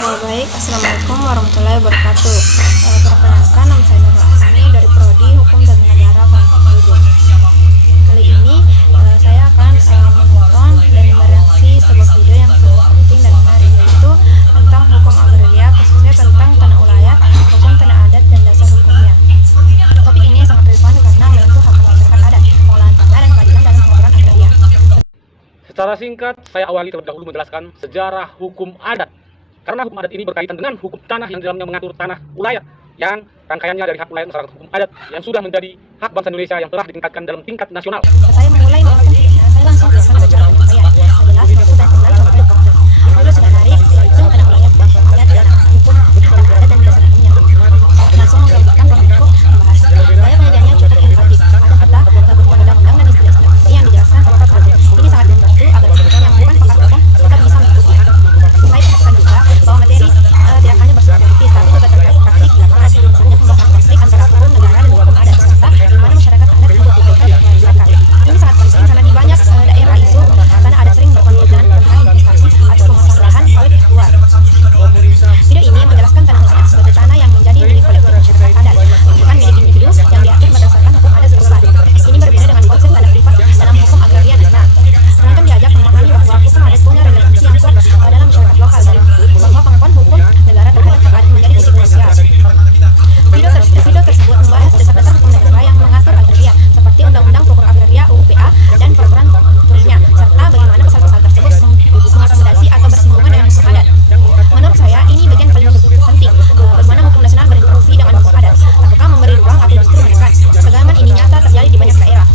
Baik, Assalamualaikum warahmatullahi wabarakatuh. Perkenalkan, nama saya Nurul Asmi dari Prodi Hukum Tata Negara Kelompok 7. Kali ini saya akan menonton dan mereaksi sebuah video yang sangat penting dan menarik, yaitu tentang hukum agraria, khususnya tentang tanah ulayat, hukum tanah adat, dan dasar hukumnya. Topik ini sangat relevan karena menyentuh hak masyarakat adat, pengolahan tanah, dan keadilan dalam pengaturan agraria. Secara singkat, saya awali terlebih dahulu menjelaskan sejarah hukum adat. Karena hukum adat ini berkaitan dengan hukum tanah yang dalamnya mengatur tanah ulayat, yang rangkaiannya dari hak ulayat masyarakat hukum adat yang sudah menjadi hak bangsa Indonesia yang telah ditingkatkan dalam tingkat nasional. Saya memulai menonton videonya, saya langsung biasa membaca penyampaian. Jelas, waktu dan kemudian contoh konkret. Lalu sudah menarik, yaitu tanah ulayat, adat, dan hukum tanah adat dan dasar hukumnya. Langsung menggambarkan pembentuk pembahasan. Gaya penyajiannya cukup inovatif. Ada kata, beberapa undang-undang dan istilah-istilah penting yang dijelaskan secara satu. Ini sangat membantu agar kita yang bukan pakar hukum tetap bisa mengikuti. Saya perhatikan juga bahwa materi tidak hanya bersifat teoritis, tapi juga terkait praktik di lapangan. Misalnya pembahasan konflik antara hukum negara dan hukum adat, serta bagaimana masyarakat adat membuat diberikan mereka. Ini sangat penting karena di banyak daerah isu tanah adat sering berkonflik dengan tentang investasi atau pemasaran lahan oleh pihak luar. Video ini menjelaskan tanah ulayat sebagai tanah yang menjadi milik kolektif masyarakat adat, bukan milik individu yang diatur berdasarkan hukum adat setempat. Ini berbeda dengan konsep tanah privat dalam hukum agraria nasional. Penonton diajak memahami bahwa hukum adat punya relevansi yang kuat dalam masyarakat lokal dan bahwa pengakuan hukum negara terhadap hak adat menjadi titik krusial. Video tersebut membahas dasar-dasar hukum negara yang mengatur agraria, seperti Undang-Undang Pokok Agraria (UUPA) dan peraturan turunnya, serta bagaimana pasal-pasal tersebut mengakomodasi atau bersinggungan dengan hukum adat. Menurut saya, ini bagian paling penting, bagaimana hukum nasional berinteraksi dengan hukum adat, apakah memberi ruang atau justru menekan. Pengalaman ini nyata terjadi di banyak daerah.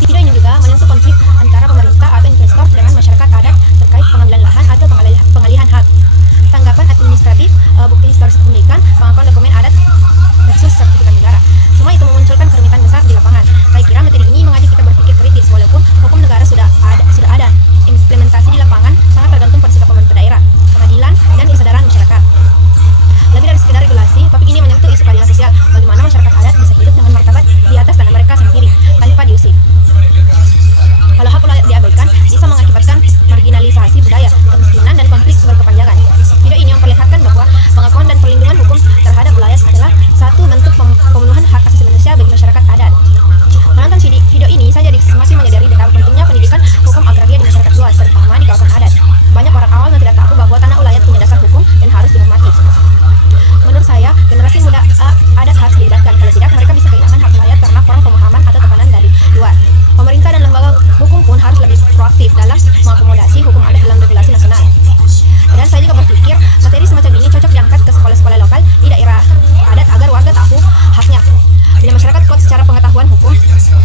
Di video ini juga menyentuh konflik antara pemerintah atau investor dengan masyarakat adat terkait pengambilan lahan atau pengalihan hak. Tanggapan administratif, bukti historis kepemilikan, pengakuan dokumen adat versus sertifikat negara. Semua itu memunculkan kerumitan besar di lapangan. Saya kira materi ini mengajak kita berpikir kritis, walaupun hukum negara sudah ada. Implementasi di lapangan sangat tergantung pada sikap pemerintah daerah, pengadilan, dan kesadaran masyarakat. Lebih dari sekedar regulasi, topik ini menyentuh isu keadilan sosial, bagaimana masyarakat adat bisa hidup dengan martabat di atas tanah mereka sendiri, tanpa diusik. Kalau hak ulayat diabaikan, bisa mengakibatkan marginalisasi budaya, kemiskinan, dan konflik berkepanjangan. Video ini memperlihatkan bahwa pengakuan dan perlindungan hukum terhadap ulayat adalah satu bentuk pemenuhan hak asasi manusia bagi masyarakat adat. Menonton video ini, saya jadi semakin menyadari betapa pentingnya pendidikan hukum agraria di masyarakat luas, terutama di kawasan adat. Banyak orang awam yang tidak tahu bahwa tanah ulayat punya dasar hukum dan harus dihormati. Menurut saya, generasi muda adat harus dilibatkan. Kalau tidak, mereka bisa kehilangan hak ulayat karena kurang pemahaman atau tekanan dari luar. Pemerintah dan lembaga hukum pun harus lebih proaktif dalam mengakomodasi hukum adat dalam regulasi nasional. Dan saya juga berpikir materi semacam ini cocok diangkat ke sekolah-sekolah lokal di daerah adat agar warga tahu haknya. Bila masyarakat kuat secara pengetahuan hukum,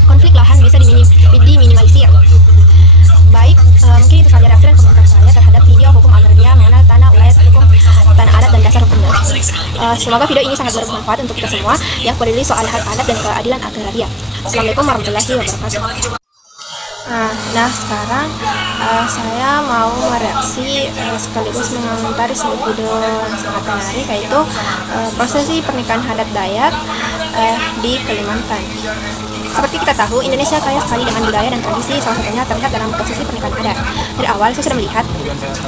konflik lahan bisa diminimalisir. Baik, mungkin itu saja reaksi dan komentar saya terhadap video hukum agraria mengenal tanah ulayat, hukum tanah adat, dan dasar hukumnya. Semoga video ini sangat bermanfaat untuk kita semua yang peduli soal hak adat dan keadilan agraria. Assalamualaikum warahmatullahi wabarakatuh. Nah, sekarang saya mau mereaksi sekaligus mengomentari sebuah video yang sangat menarik, yaitu prosesi pernikahan adat Dayak di Kalimantan. Seperti kita tahu, Indonesia kaya sekali dengan budaya dan tradisi, salah satunya terlihat dalam prosesi pernikahan adat. Dari awal, saya sudah melihat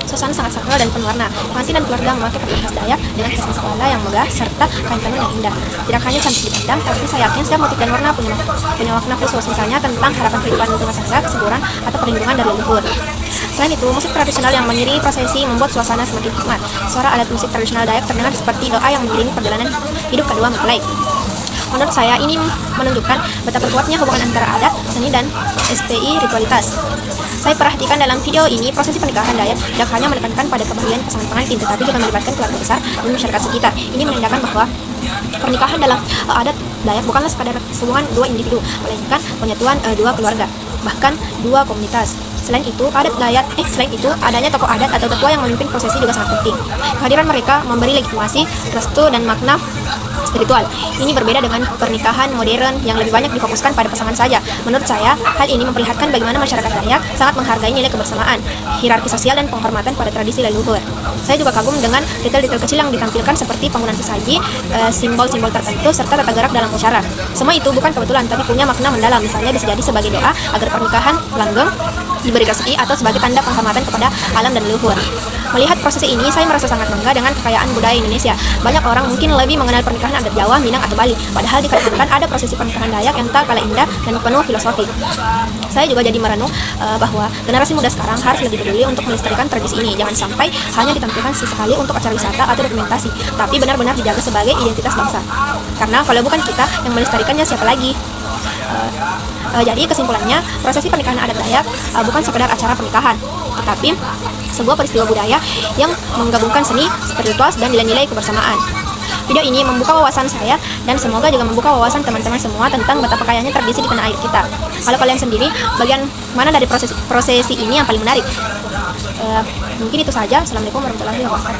suasana sangat sakral dan penuh warna. Pengantin dan keluarga memakai pakaian khas Dayak dengan hiasan kepala yang megah serta kain tenun yang indah. Tidak hanya cantik dipandang, tapi saya yakin setiap motif dan warna punya makna khusus, misalnya tentang harapan kehidupan rumah tangga, kesuburan, atau perlindungan dari leluhur. Selain itu, musik tradisional yang mengiringi prosesi membuat suasana semakin hikmat. Suara alat musik tradisional Dayak terdengar seperti doa yang mengiringi perjalanan hidup kedua mempelai. Menurut saya, ini menunjukkan betapa kuatnya hubungan antara adat, seni, dan SPI ritualitas. Saya perhatikan dalam video ini, prosesi pernikahan Dayak tidak hanya menekankan pada kebahagiaan pasangan pengantin, tetapi juga melibatkan keluarga besar dan masyarakat sekitar. Ini menandakan bahwa pernikahan dalam adat Dayak bukanlah sekadar hubungan dua individu, melainkan penyatuan dua keluarga, bahkan dua komunitas. Selain itu, adanya tokoh adat atau tetua yang memimpin prosesi juga sangat penting. Kehadiran mereka memberi legitimasi, restu, dan makna spiritual. Ini berbeda dengan pernikahan modern yang lebih banyak difokuskan pada pasangan saja. Menurut saya, hal ini memperlihatkan bagaimana masyarakat Dayak sangat menghargai nilai kebersamaan, hierarki sosial, dan penghormatan pada tradisi leluhur. Saya juga kagum dengan detail-detail kecil yang ditampilkan seperti penggunaan sesaji, simbol-simbol tertentu, serta tata gerak dalam acara. Semua itu bukan kebetulan, tapi punya makna mendalam. Misalnya bisa jadi sebagai doa agar pernikahan langgeng, diberi rezeki atau sebagai tanda penghormatan kepada alam dan leluhur. Melihat prosesi ini, saya merasa sangat bangga dengan kekayaan budaya Indonesia. Banyak orang mungkin lebih mengenal pernikahan adat Jawa, Minang, atau Bali, padahal di Kalimantan ada prosesi pernikahan Dayak yang tak kalah indah dan penuh filosofi. Saya juga jadi merenung bahwa generasi muda sekarang harus lebih peduli untuk melestarikan tradisi ini. Jangan sampai hanya ditampilkan sesekali untuk acara wisata atau dokumentasi, tapi benar-benar dijaga sebagai identitas bangsa. Karena kalau bukan kita yang melestarikannya, siapa lagi? Jadi kesimpulannya, prosesi pernikahan adat Dayak bukan sekedar acara pernikahan, tetapi sebuah peristiwa budaya yang menggabungkan seni, spiritual, dan nilai-nilai kebersamaan. Video ini membuka wawasan saya dan semoga juga membuka wawasan teman-teman semua tentang betapa kayanya tradisi di tanah air kita. Kalau kalian sendiri, bagian mana dari prosesi ini yang paling menarik? Mungkin itu saja. Assalamualaikum warahmatullahi wabarakatuh.